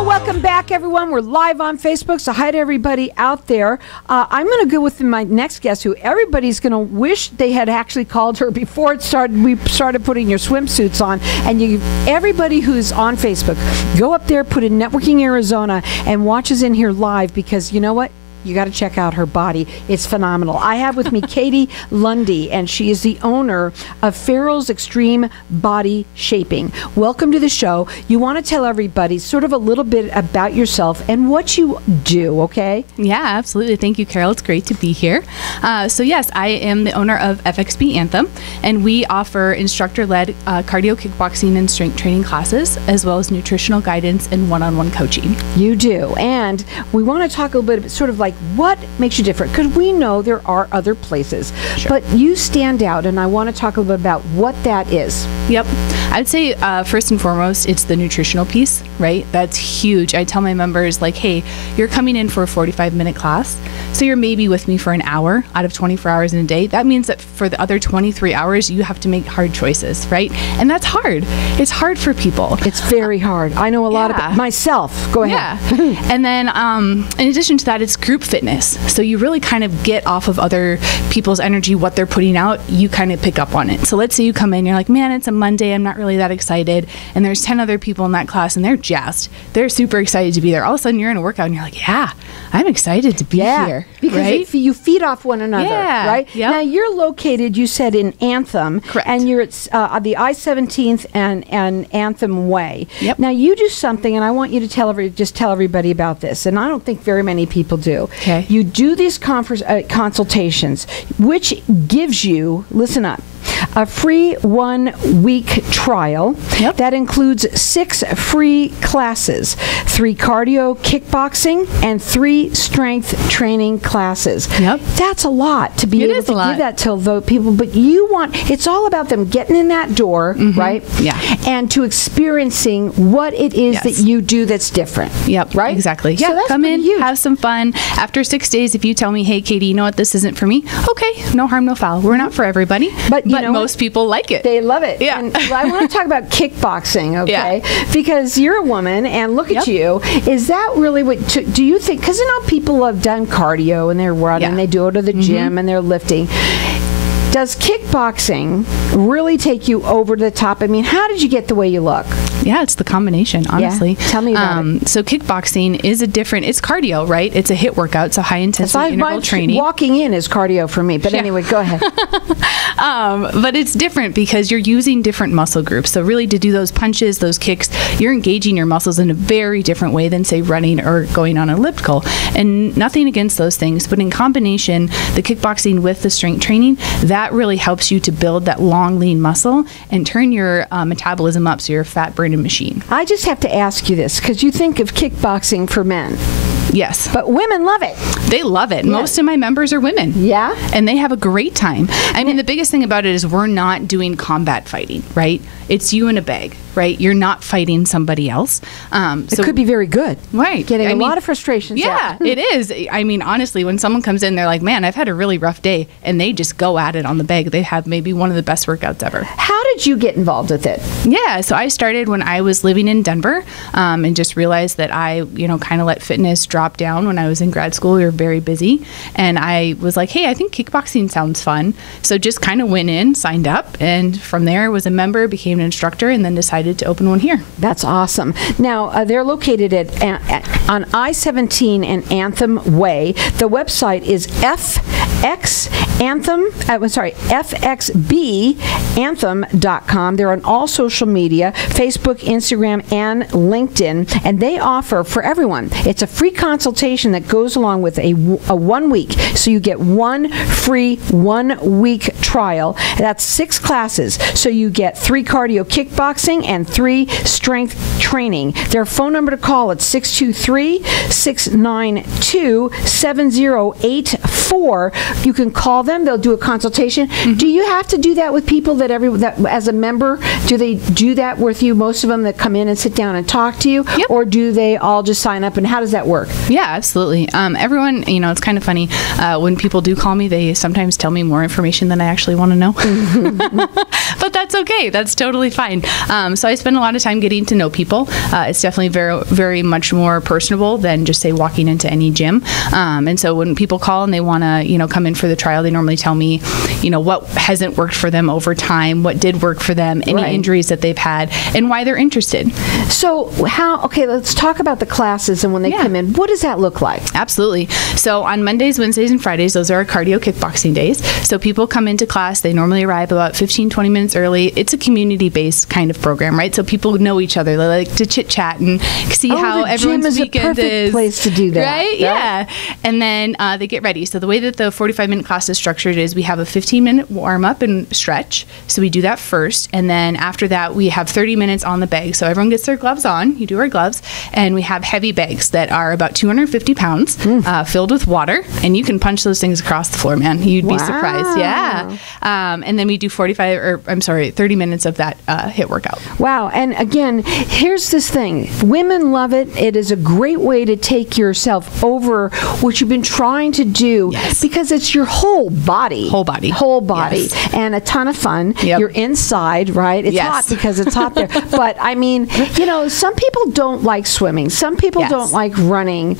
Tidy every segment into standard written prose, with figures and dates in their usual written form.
Well, welcome back, everyone. We're live on Facebook, so hi to everybody out there. I'm going to go with my next guest, who everybody's going to wish they had actually called her before it started. We started putting your swimsuits on, and everybody who's on Facebook, go up there, put in Networking Arizona, and watch us in here live, because you know what? You got to check out her body. It's phenomenal. I have with me Katie Lunde, and she is the owner of Farrell's Extreme Body Shaping. Welcome to the show. You want to tell everybody sort of a little bit about yourself and what you do, okay? Yeah, absolutely. Thank you, Carol. It's great to be here. So yes, I am the owner of FXB Anthem, and we offer instructor-led cardio, kickboxing, and strength training classes, as well as nutritional guidance and one-on-one coaching. You do. And we want to talk a little bit sort of like what makes you different, because we know there are other places, but you stand out, and I want to talk a little bit about what that is. Yep. I'd say first and foremost, it's the nutritional piece, right? That's huge. I tell my members, like, hey, you're coming in for a 45-minute class, so you're maybe with me for an hour out of 24 hours in a day. That means that for the other 23 hours, you have to make hard choices, right? And that's hard. It's hard for people. It's very hard. I know a lot of myself. Go ahead. Yeah. And then in addition to that, it's group fitness. So you really kind of get off of other people's energy, what they're putting out, you kind of pick up on it. So let's say you come in, you're like, man, it's a Monday, I'm not really that excited. And there's 10 other people in that class, and they're jazzed. They're super excited to be there. All of a sudden you're in a workout and you're like, yeah, I'm excited to be here. Because you feed off one another, right? Yep. Now you're located, you said, in Anthem. Correct. And you're at the I-17th and Anthem Way. Yep. Now you do something, and I want you to tell everybody about this, and I don't think very many people do. Okay. You do these consultations, which gives you, listen up, a free 1-week trial that includes 6 free classes, 3 cardio, kickboxing, and 3 strength training classes. Yep. That's a lot to be able to give that to the people, but it's all about them getting in that door, right? Yeah. And to experiencing what it is that you do that's different. Yep. Right? Exactly. So yeah. Come in, have some fun. After 6 days, if you tell me, hey, Katie, you know what, this isn't for me, okay, no harm, no foul. We're not for everybody. But most people like it. They love it. Yeah. And I want to talk about kickboxing, okay? Yeah. Because you're a woman, and look at you. Is that really what, do you think, because people have done cardio, and they're running, they do it to the gym, and they're lifting. Does kickboxing really take you over the top? I mean, how did you get the way you look? Yeah, it's the combination, honestly. Yeah. Tell me about it. So kickboxing is it's cardio, right? It's a HIIT workout. It's a high-intensity interval training. Walking in is cardio for me, but anyway, go ahead. But it's different because you're using different muscle groups. So really, to do those punches, those kicks, you're engaging your muscles in a very different way than, say, running or going on an elliptical. And nothing against those things, but in combination, the kickboxing with the strength training, that really helps you to build that long, lean muscle and turn your metabolism up, so you're a fat burning machine. I just have to ask you this, because you think of kickboxing for men. Yes. But women love it. They love it. Yes. Most of my members are women. Yeah. And they have a great time. I mean, the biggest thing about it is we're not doing combat fighting, right? It's you in a bag, right? You're not fighting somebody else. It could be very good. Right. Getting a lot of frustrations out. It is. I mean, honestly, when someone comes in, they're like, man, I've had a really rough day, and they just go at it on the bag. They have maybe one of the best workouts ever. How did you get involved with it? Yeah, so I started when I was living in Denver, and just realized that I, kind of let fitness drop down when I was in grad school. We were very busy, and I was like, hey, I think kickboxing sounds fun. So just kind of went in, signed up, and from there was a member, became an instructor, and then decided to open one here. That's awesome. Now, they're located on I-17 and Anthem Way. The website is FXBanthem.com. They're on all social media, Facebook, Instagram, and LinkedIn, and they offer for everyone. It's a free consultation that goes along with a 1 week. So you get one free 1 week trial. That's 6 classes. So you get 3 cardio kickboxing and 3 strength training. Their phone number to call at 623-692-7084. before, you can call them. They'll do a consultation. Do you have to do that with people that as a member, do they do that with you, most of them that come in and sit down and talk to you? Yep. Or do they all just sign up, and how does that work? Yeah, absolutely. Everyone, it's kind of funny. When people do call me, they sometimes tell me more information than I actually want to know. But that's okay. That's totally fine. So I spend a lot of time getting to know people. It's definitely very, very much more personable than just, say, walking into any gym. And so when people call and they want to, come in for the trial, they normally tell me, what hasn't worked for them over time, what did work for them, any injuries that they've had, and why they're interested. So let's talk about the classes and when they come in. What does that look like? Absolutely. So on Mondays, Wednesdays, and Fridays, those are our cardio kickboxing days. So people come into class. They normally arrive about 15, 20 minutes early. It's a community-based kind of program, right? So people know each other. They like to chit-chat and see how everyone's weekend is. The gym is a perfect place to do that. Right? Yeah. And then they get ready. So the way that the 45-minute class is structured is we have a 15-minute warm-up and stretch. So we do that first. And then after that, we have 30 minutes on the bag. So everyone gets their gloves on. You do our gloves. And we have heavy bags that are about 250 pounds filled with water. And you can punch those things across the floor, man. You'd be surprised. Yeah. And then we do 30 minutes of that HIIT workout. Wow. And again, here's this thing. Women love it. It is a great way to take yourself over what you've been trying to do because it's your whole body. Whole body. Yes. And a ton of fun. Yep. You're inside, right? It's hot because it's hot there. But I mean, some people don't like swimming. Some people don't like running.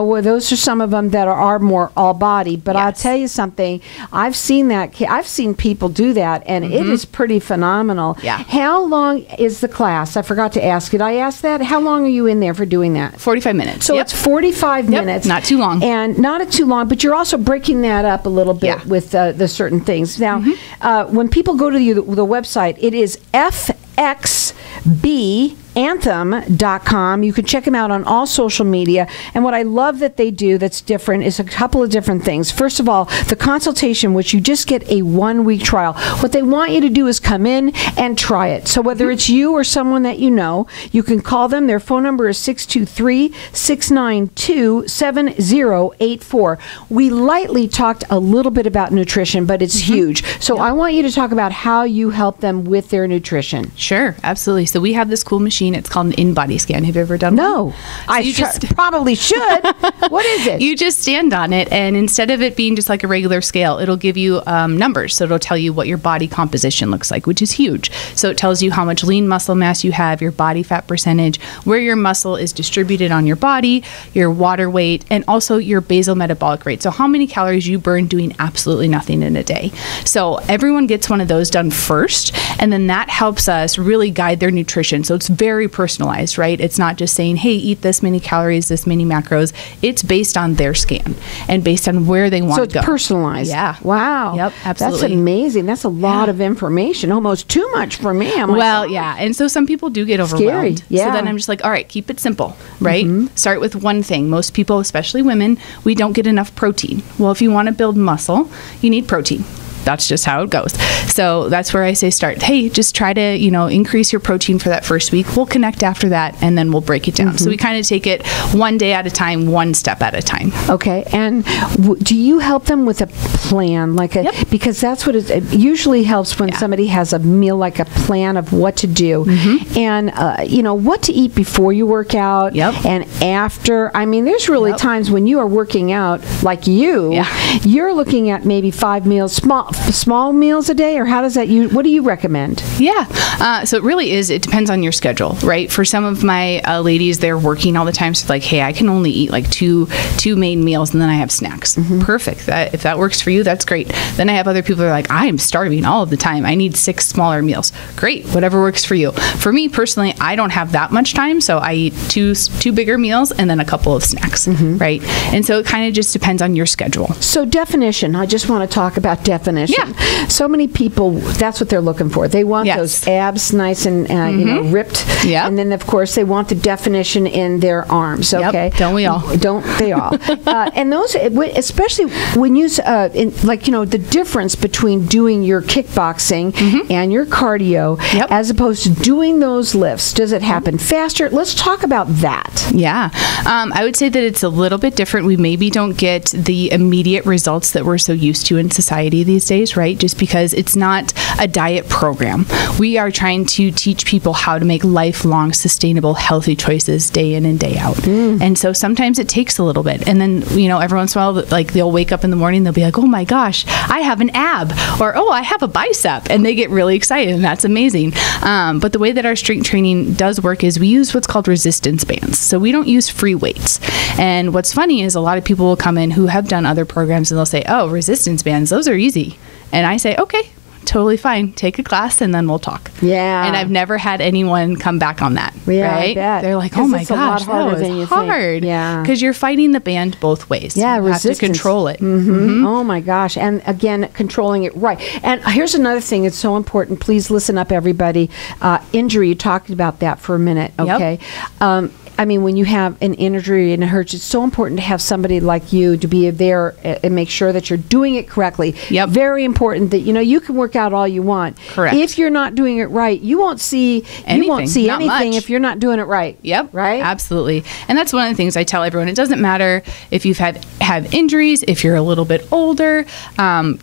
Where those are some of them that are more all body. But I'll tell you something. I've seen that. I've seen people do that, and it is pretty phenomenal. Yeah. How long is the class? I forgot to ask. Did I ask that? How long are you in there for doing that? 45 minutes. So it's 45 minutes. Not too long. And not too long, but you're also breaking that up a little bit with the certain things. Now, when people go to the website, it is FXB Anthem.com. You can check them out on all social media. And what I love that they do that's different is a couple of different things. First of all, the consultation, which you just get a 1-week trial. What they want you to do is come in and try it. So whether it's you or someone that you know, you can call them. Their phone number is 623-692-7084. We lightly talked a little bit about nutrition, but it's huge. So I want you to talk about how you help them with their nutrition. Sure, absolutely. So we have this cool machine. It's called an in-body scan. Have you ever done one? No. So I probably should. What is it? You just stand on it, and instead of it being just like a regular scale, it'll give you numbers. So it'll tell you what your body composition looks like, which is huge. So it tells you how much lean muscle mass you have, your body fat percentage, where your muscle is distributed on your body, your water weight, and also your basal metabolic rate. So how many calories you burn doing absolutely nothing in a day. So everyone gets one of those done first, and then that helps us really guide their nutrition. So it's very personalized, right? It's not just saying, hey, eat this many calories, this many macros. It's based on their scan and based on where they want to go. So it's personalized. Yeah. Wow. Yep, absolutely. That's amazing. That's a lot of information. Almost too much for me. And so some people do get overwhelmed. Scary. Yeah. So then I'm just like, all right, keep it simple, right? Start with one thing. Most people, especially women, we don't get enough protein. Well, if you want to build muscle, you need protein. That's just how it goes. So that's where I say start. Hey, just try to, increase your protein for that first week. We'll connect after that, and then we'll break it down. So we kind of take it one day at a time, one step at a time. Okay. And do you help them with a plan? Because that's what it usually helps when somebody has a meal, like a plan of what to do. And, what to eat before you work out and after. I mean, there's really times when you are working out like you're looking at maybe 5 meals, small meals a day, or how does that what do you recommend? So it really is, it depends on your schedule, right? For some of my ladies, they're working all the time, so like, hey, I can only eat like two main meals and then I have snacks. Perfect. If that works for you, that's great. Then I have other people that are like, I'm starving all of the time, I need 6 smaller meals. Great, whatever works for you. For me personally, I don't have that much time, so I eat two bigger meals and then a couple of snacks, right? And so it kind of just depends on your schedule. So definition, I just want to talk about definition. definition. Yeah. So many people, that's what they're looking for. They want those abs nice and ripped. Yep. And then, of course, they want the definition in their arms. Okay. Yep. Don't we all? Don't they all? And those, especially when you, the difference between doing your kickboxing and your cardio as opposed to doing those lifts. Does it happen faster? Let's talk about that. Yeah. I would say that it's a little bit different. We maybe don't get the immediate results that we're so used to in society these days, right? Just because it's not a diet program. We are trying to teach people how to make lifelong, sustainable, healthy choices day in and day out. And so sometimes it takes a little bit. And then, every once in a while, like they'll wake up in the morning, they'll be like, oh my gosh, I have an ab, or oh, I have a bicep. And they get really excited, and that's amazing. But the way that our strength training does work is we use what's called resistance bands. So we don't use free weights. And what's funny is a lot of people will come in who have done other programs and they'll say, oh, resistance bands, those are easy. And I say, okay, totally fine. Take a class and then we'll talk. Yeah. And I've never had anyone come back on that. Yeah, right? I bet. They're like, oh my gosh, that was hard. Yeah. Because you're fighting the band both ways. Yeah, you resistance. have to control it. Oh my gosh. And again, controlling it right. And here's another thing that's so important. Please listen up, everybody. Injury, you talked about that for a minute, okay? Yep. When you have an injury and it hurts, it's so important to have somebody like you to be there and make sure that you're doing it correctly. Yep. Very important that, you can work out all you want. Correct. If you're not doing it right, you won't see anything if you're not doing it right. Yep. Right? Absolutely. And that's one of the things I tell everyone. It doesn't matter if you've have injuries, if you're a little bit older,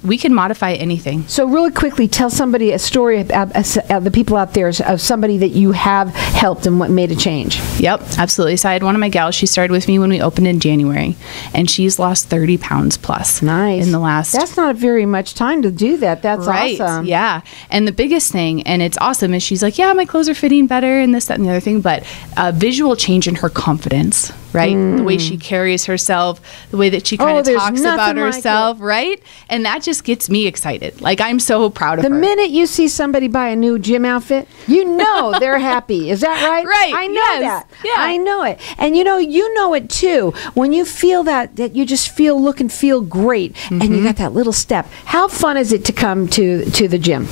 we can modify anything. So really quickly, tell somebody a story of the people out there of somebody that you have helped and what made a change. Yep. Absolutely. So I had one of my gals, she started with me when we opened in January, and she's lost 30 pounds plus. Nice. In the last... That's not very much time to do that. That's right. Awesome. Yeah. And the biggest thing, and it's awesome, is she's like, yeah, my clothes are fitting better and this, that, and the other thing, but a visual change in her confidence, right? The way she carries herself, the way that she kind of talks about herself, right? And that just gets me excited. Like, I'm so proud of her. The minute you see somebody buy a new gym outfit, they're happy. Is that right? Right. I know that. Yeah. I know it. And you know it too. When you feel that you just look and feel great, and you got that little step. How fun is it to come to the gym?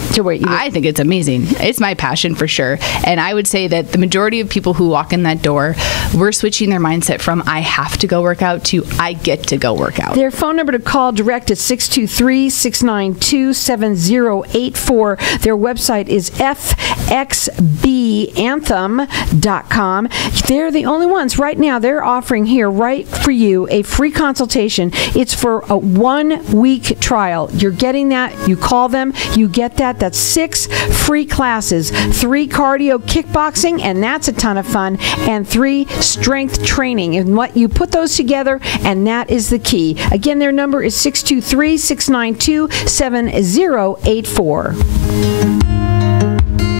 I think it's amazing. It's my passion for sure. And I would say that the majority of people who walk in that door, we're switching their mindset from I have to go work out to I get to go work out. Their phone number to call direct is 623-692-7084. Their website is FXBAnthem.com. They're the only ones right now. They're offering here right for you a free consultation. It's for a 1-week trial. You're getting that. You call them. You get that. That's 6 free classes, 3 cardio kickboxing, and that's a ton of fun, and 3 strength training. And what you put those together, and that is the key. Again, their number is 623-692-7084.